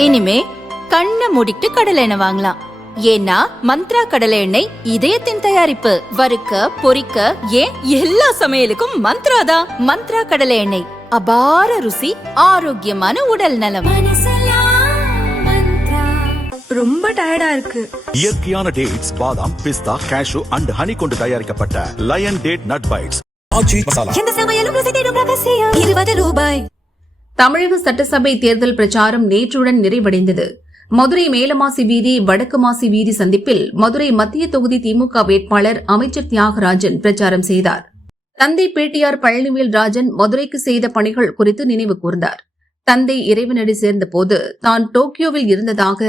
இனிமே கண்ணை மூடிட்டு கடலை எண்ணெய் வாங்கலாம். ஏன்னா மந்த்ரா கடலை எண்ணெய் இதயத்தின் தயாரிப்பு. வறுக்க பொரிக்க ஏன் எல்லா சமையலுக்கும் மந்த்ரா தான். மந்த்ரா கடலை எண்ணெய், அபார ருசி, ஆரோக்கியமான உடல் நலம். ரொம்ப டயர்டா இருக்கு. இயற்கையான டேட்ஸ், பாதாம், பிஸ்தா, கேஷு அண்ட் ஹனி கொண்டு தயாரிக்கப்பட்ட லயன் டேட் நட் பைட்ஸ். தமிழக சட்டசபை தேர்தல் பிரச்சாரம் நேற்றுடன் நிறைவடைந்தது. மதுரை மேலமாசி வீதி, வடக்கு மாசி வீதி சந்திப்பில் மதுரை மத்திய தொகுதி திமுக வேட்பாளர் அமைச்சர் தியாகராஜன் பிரச்சாரம் செய்தார். தந்தை பேட்டியார் பழனிவேல் ராஜன் மதுரைக்கு செய்த பணிகள் குறித்து நினைவு கூர்ந்தார். தந்தை இறைவனடி சேர்ந்தபோது தான் டோக்கியோவில் இருந்ததாக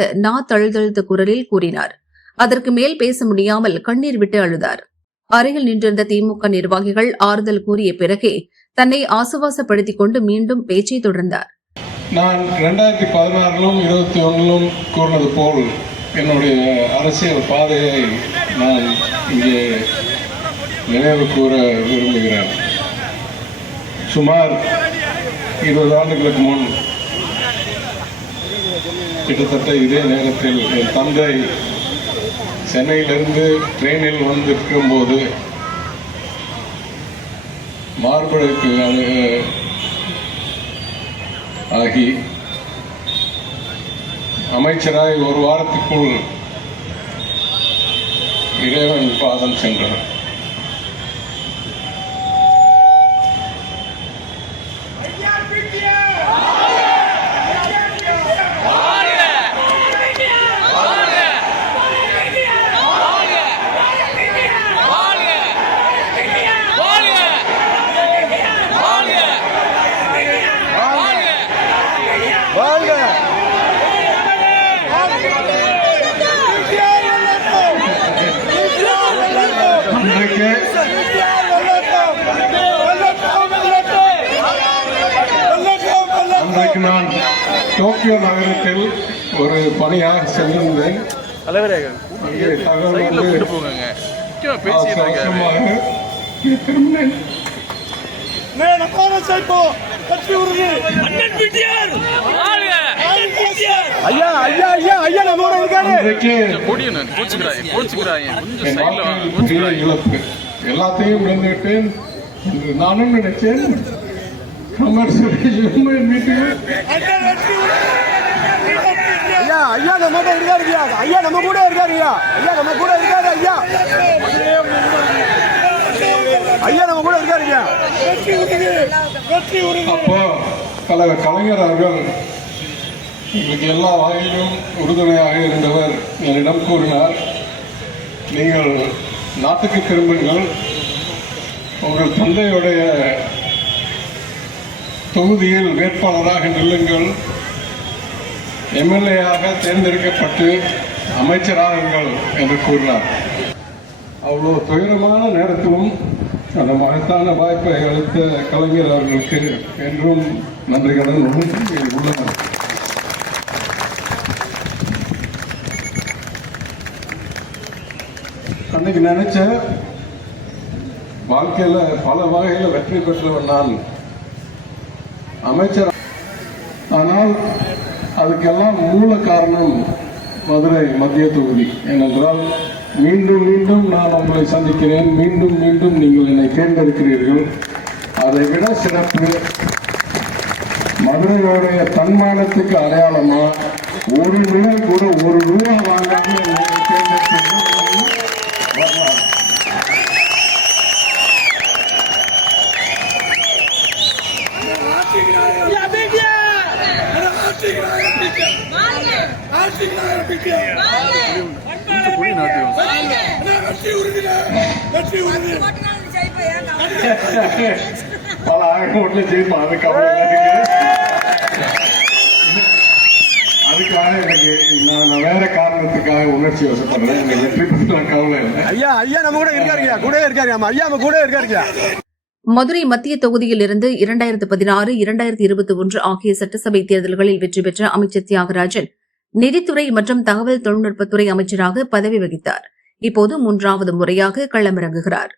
தழுதழுத்த குரலில் கூறினார். அதற்கு மேல் பேச முடியாமல் கண்ணீர் விட்டு அழுதார். அருகில் நின்றிருந்த திமுக நிர்வாகிகள் ஆறுதல் கூறிய பிறகே தன்னை ஆசுவாசப்படுத்திக் கொண்டு மீண்டும் பேச்சை தொடர்ந்தார். நான் 2016 21 கூறினது போல் என்னுடைய அரசியல் பாதையை நான் இங்கே நினைவு கூற விரும்புகிறேன். சுமார் 20 ஆண்டுகளுக்கு முன் கிட்டத்தட்ட இதே நேரத்தில் என் தந்தை சென்னையிலிருந்து ட்ரெயினில் வந்திருக்கும் போது மார்புக்கு ஆகி அமைச்சராய் ஒரு வாரத்துக்குள் இறைவன் பாதம் சென்றார். அன்றைக்கு நான் டோக்கியோ நகரத்தில் ஒரு பணியாக சென்றிருந்தேன். இழப்பு எல்லாத்தையும் இழந்துவிட்டேன் என்று நானும் நினைச்சேன். ஐயா நம்ம இருக்காரு, ஐயா நம்ம கூட இருக்காரு, ஐயா நம்ம கூட இருக்காரு, ஐயா ஐயா நம்ம கூட இருக்காரு. அப்போ தலைவர் கலைஞர் அவர்கள் எங்களுக்கு எல்லா வகையிலும் உறுதுணையாக இருந்தவர் என்னிடம் கூறினார், நீங்கள் நாட்டுக்கு திரும்புங்கள், உங்கள் தந்தையுடைய தொகுதியில் வேட்பாளராக நில்லுங்கள், எம்எல்ஏயாக தேர்ந்தெடுக்கப்பட்டு அமைச்சராகுங்கள் என்று கூறினார். அவ்வளோ துயரமான நேரத்திலும் அந்த மகத்தான வாய்ப்பை அளித்த கலைஞர் அவர்களுக்கு என்றும் நன்றி கடன் உள்ளனர். அன்னைக்கு நினைச்ச வாழ்க்கையில பல வகையில வெற்றி பெற்றவன் நான் அமைச்சர். ஆனால் அதுக்கெல்லாம் மூல காரணம் மதுரை மத்திய தொகுதி. ஏனென்றால் மீண்டும் மீண்டும் நான் உங்களை சந்திக்கிறேன், மீண்டும் மீண்டும் நீங்கள் என்னை தேர்ந்தெடுக்கிறீர்கள். அதை விட சிறப்பு, மதுரையோடைய தன்மானத்துக்கு அடையாளமா ஒரு நிலை கூட ஒரு ரூபா வாங்காமல் என்னை தேர்ந்தெடுக்கிறீர்கள். பல ஆயிரம் ஓட்டுல ஜெயிப்போம். அதுக்காக எனக்கு நான் வேற காரணத்துக்காக உணர்ச்சி வசப்படுறேன். எனக்கு வெற்றி பெற்ற கவலை இல்லை. ஐயா ஐயா நம்ம கூட இருக்காருயா, கூட இருக்காரு. ஐயா நம்ம கூட இருக்காருயா. மதுரை மத்திய தொகுதியில் இருந்து 2016, 2021 ஆகிய சட்டசபை தேர்தல்களில் வெற்றி பெற்ற அமைச்சர் தியாகராஜன் நிதித்துறை மற்றும் தகவல் தொழில்நுட்பத்துறை அமைச்சராக பதவி வகித்தார். இப்போது 3வது முறையாக களமிறங்குகிறார்.